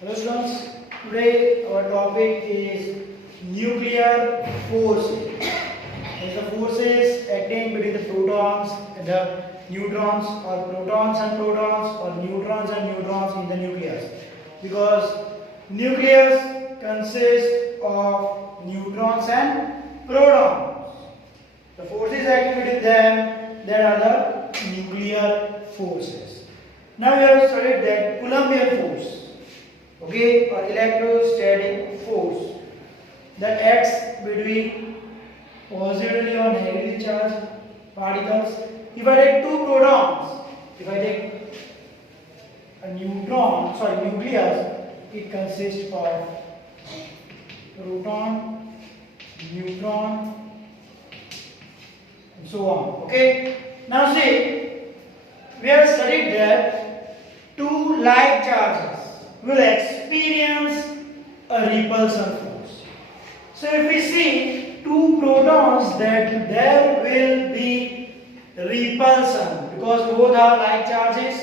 Hello students, today our topic is nuclear forces. As the forces acting between the protons and the neutrons, or protons and protons, or neutrons and neutrons in the nucleus. Because nucleus consists of neutrons and protons. The forces acting between them, that are the nuclear forces. Now we have studied that Coulombian force. Okay, or electrostatic force that acts between positively or negatively charged particles. If I take two protons, if I take a nucleus, it consists of proton, neutron, and so on. Okay, now see, we have studied that two like charges will experience a repulsion force. So if we see two protons, that there will be repulsion because both are like charges.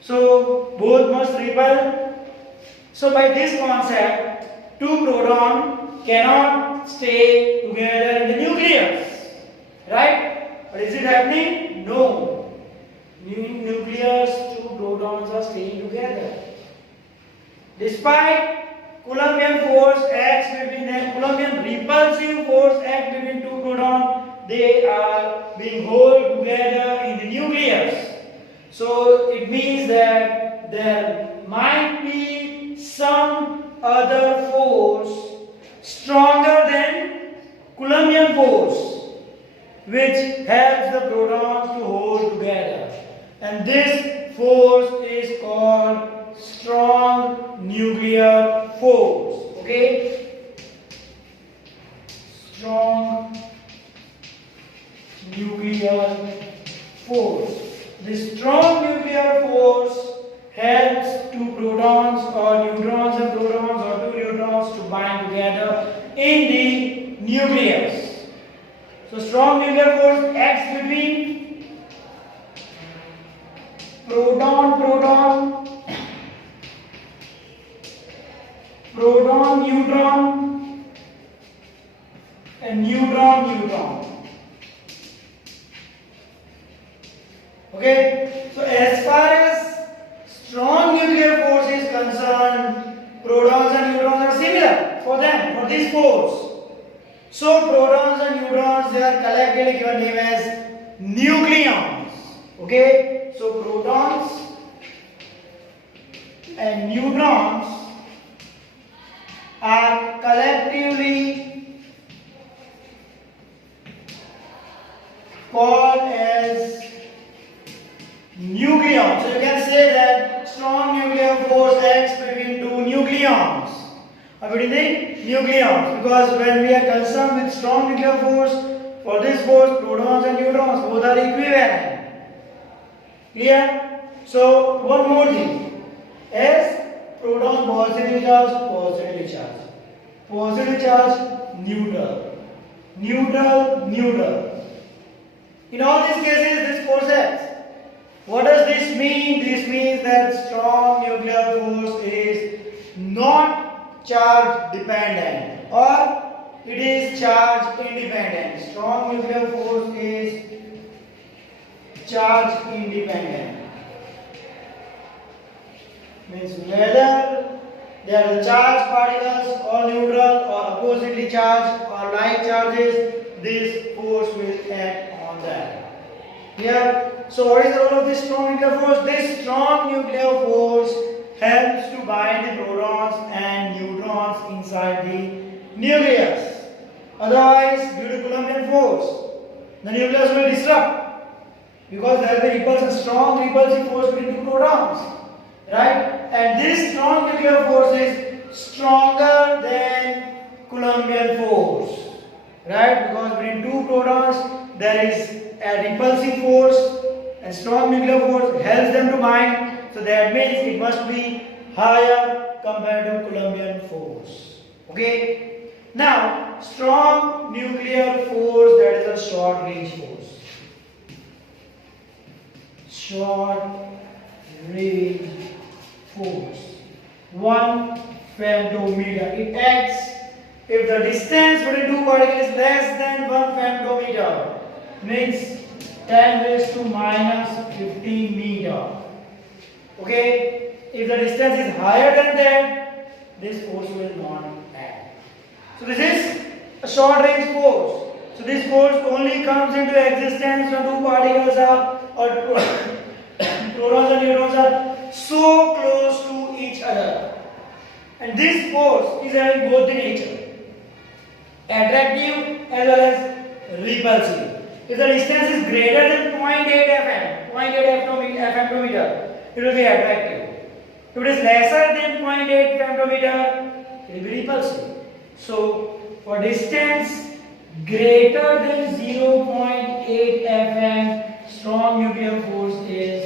So both must repel. So by this concept, two protons cannot stay together in the nucleus. Right? But is it happening? No. In nucleus, two protons are staying together. Despite Coulombian force acts between them, Coulombian repulsive force acts between two protons, they are being held together in the nucleus. So it means that there might be some other force stronger than Coulombian force, which helps the protons to hold together. And this force is called strong nuclear force. Okay, strong nuclear force. This strong nuclear force helps two protons or neutrons and protons or two neutrons to bind together in the nucleus. So strong nuclear force acts between proton neutron and neutron. Okay, so as far as strong nuclear force is concerned, protons and neutrons are similar for them, for this force. So protons and neutrons, they are collectively given name as nucleons. Okay, so protons and neutrons are collectively called as nucleons. So you can say that strong nuclear force acts between two nucleons, between the nucleons, because when we are concerned with strong nuclear force, for this force protons and neutrons both are equivalent. Clear? So one more thing, as proton positively charged, positively charged, neutral. In all these cases, this force acts. What does this mean? This means that strong nuclear force is not charge dependent, or it is charge independent. Strong nuclear force is charge independent. Means whether they are the charged particles or neutral or oppositely charged or like charges, this force will act on them. Clear? So what is the role of this strong nuclear force? This strong nuclear force helps to bind the protons and neutrons inside the nucleus. Otherwise, due to Coulombian force, the nucleus will disrupt because there will be repulsion, strong repulsive force between two protons. Right? And this strong nuclear force is stronger than Coulombian force. Right? Because between two protons there is a repulsive force, and strong nuclear force helps them to bind. So that means it must be higher compared to Coulombian force. Okay? Now, strong nuclear force, that is a short range force. Short range force. 1 femtometer. It acts if the distance between two particles is less than 1 femtometer, means 10 raised to minus 15 meter. Okay, if the distance is higher than that, this force will not act. So this is a short range force. So this force only comes into existence when two particles are, or protons and neutrons are so close to each other. And this force is having both the nature, attractive as well as repulsive. If the distance is greater than 0.8 FM, 0.8 femtometer, it will be attractive. If it is lesser than 0.8 femtometer, it will be repulsive. So, for distance greater than 0.8 FM, strong nuclear force is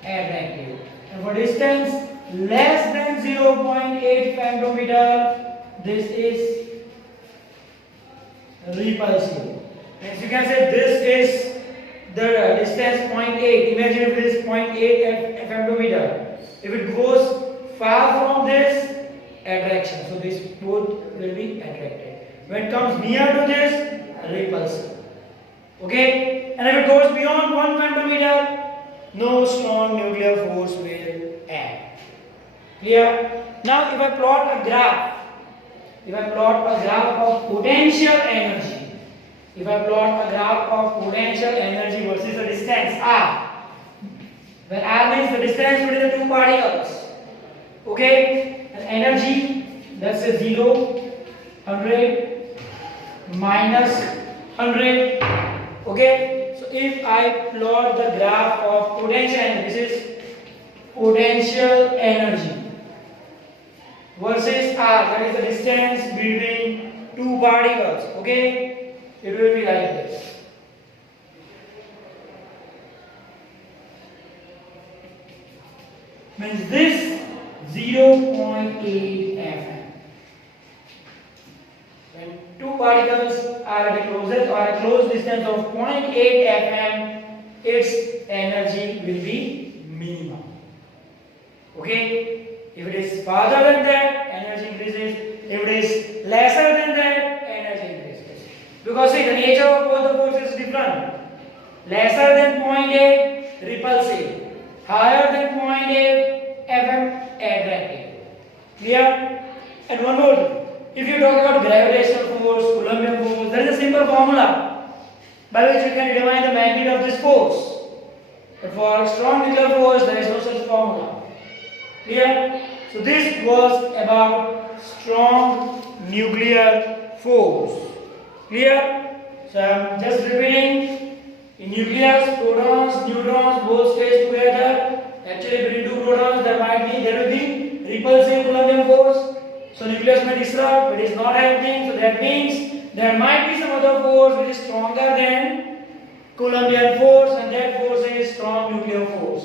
attractive. And for distance less than 0.8 femtometer, this is repulsive. As you can say, this is the distance 0.8. Imagine if it is 0.8 femtometer. If it goes far from this, attraction. So this both will be attracted. When it comes near to this, repulsive. Okay? And if it goes beyond 1 femtometer, no strong nuclear force will act. Clear? Now if I plot a graph, of potential energy, versus the distance r, where r means the distance between the two particles, okay, and energy, let's say 0, 100, minus 100, okay. So if I plot the graph of potential energy, this is potential energy versus r, that is the distance between two particles, okay, it will be like this. Means this 0.8 FM. When two particles are at a close distance of 0.8 FM, its energy will be minimum. Okay? If it is farther than that, energy increases. If it is lesser than that, energy increases. Because see, the nature of both the forces is different. Lesser than 0.8, repulsive. Higher than 0.8, FM, attractive. Clear? And one more thing. If you talk about gravitational force, Coulombian force, there is a simple formula by which you can determine the magnitude of this force. But for strong nuclear force, there is no such formula. Clear? So this was about strong nuclear force. Clear? So I am just repeating. In nucleus, protons, neutrons both stay together. Actually, between two protons, there will be repulsive Coulombian force. So nucleus may disrupt, it is not happening. So that means there might be some other force which is stronger than Coulombian force, and that force is strong nuclear force.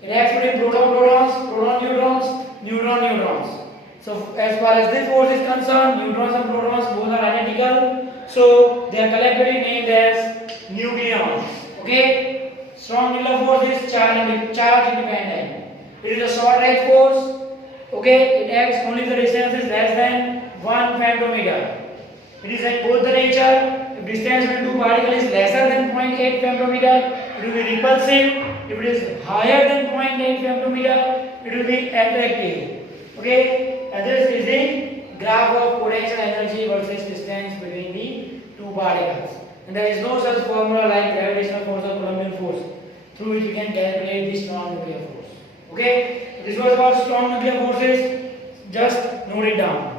It acts between proton-protons, proton-neutrons, neutron-neutrons. So as far as this force is concerned, neutrons and protons both are identical. So they are collectively named as nucleons. Okay? Strong nuclear force is charge independent. It is a short range force. Okay? It acts only if the distance is less than 1 femtometer. It is like both the nature. If distance between two particles is lesser than 0.8 femtometer, it will be repulsive. If it is higher than 0.8 femtometer, it will be attractive. Okay? And this is the graph of potential energy versus distance between the two particles. And there is no such formula like gravitational force or Coulombian force through which we can calculate the strong nuclear force. Okay? This was about strong nuclear forces. Just note it down.